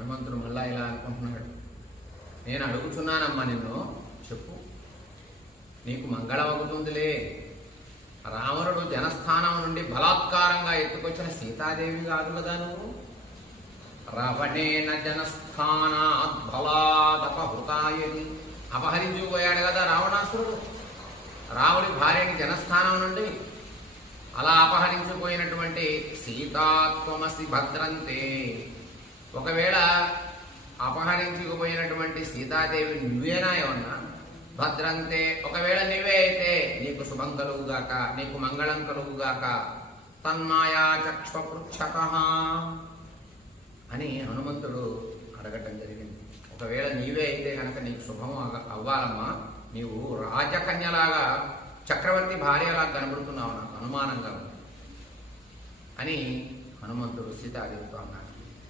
హనుమంతుడు మళ్ళా ఇలా అనుకుంటున్నాడు, నేను అడుగుతున్నానమ్మా నిన్ను, చెప్పు, నీకు మంగళం అవుతుందిలే. రావణుడు జనస్థానం నుండి బలాత్కారంగా ఎత్తుకొచ్చిన సీతాదేవి కాదు కదా నువ్వు. రావణేన జనస్థానాత్ బలాదపహృతాయని, అపహరించుకుపోయాడు కదా రావణాసురుడు రాముడి భార్యని జనస్థానం నుండి. అలా అపహరించుకుపోయినటువంటి సీతాత్వమసి భద్రంతే, ఒకవేళ అపహరించుకుపోయినటువంటి సీతాదేవి నువ్వేనా ఏమన్నా? భద్రంతే, ఒకవేళ నీవే అయితే నీకు శుభం కలుగుగాక, నీకు మంగళం కలుగుగాక. తన్మాయా చక్షపృచ్ఛత అని హనుమంతుడు అడగటం జరిగింది. ఒకవేళ నీవే అయితే కనుక నీకు శుభం అవ్వాలమ్మా, నీవు రాజకన్యలాగా చక్రవర్తి భార్యలాగా కనబడుతున్నావు, నాకు అనుమానంగా ఉంది అని హనుమంతుడు సీతాదేవితో అన్నాడు.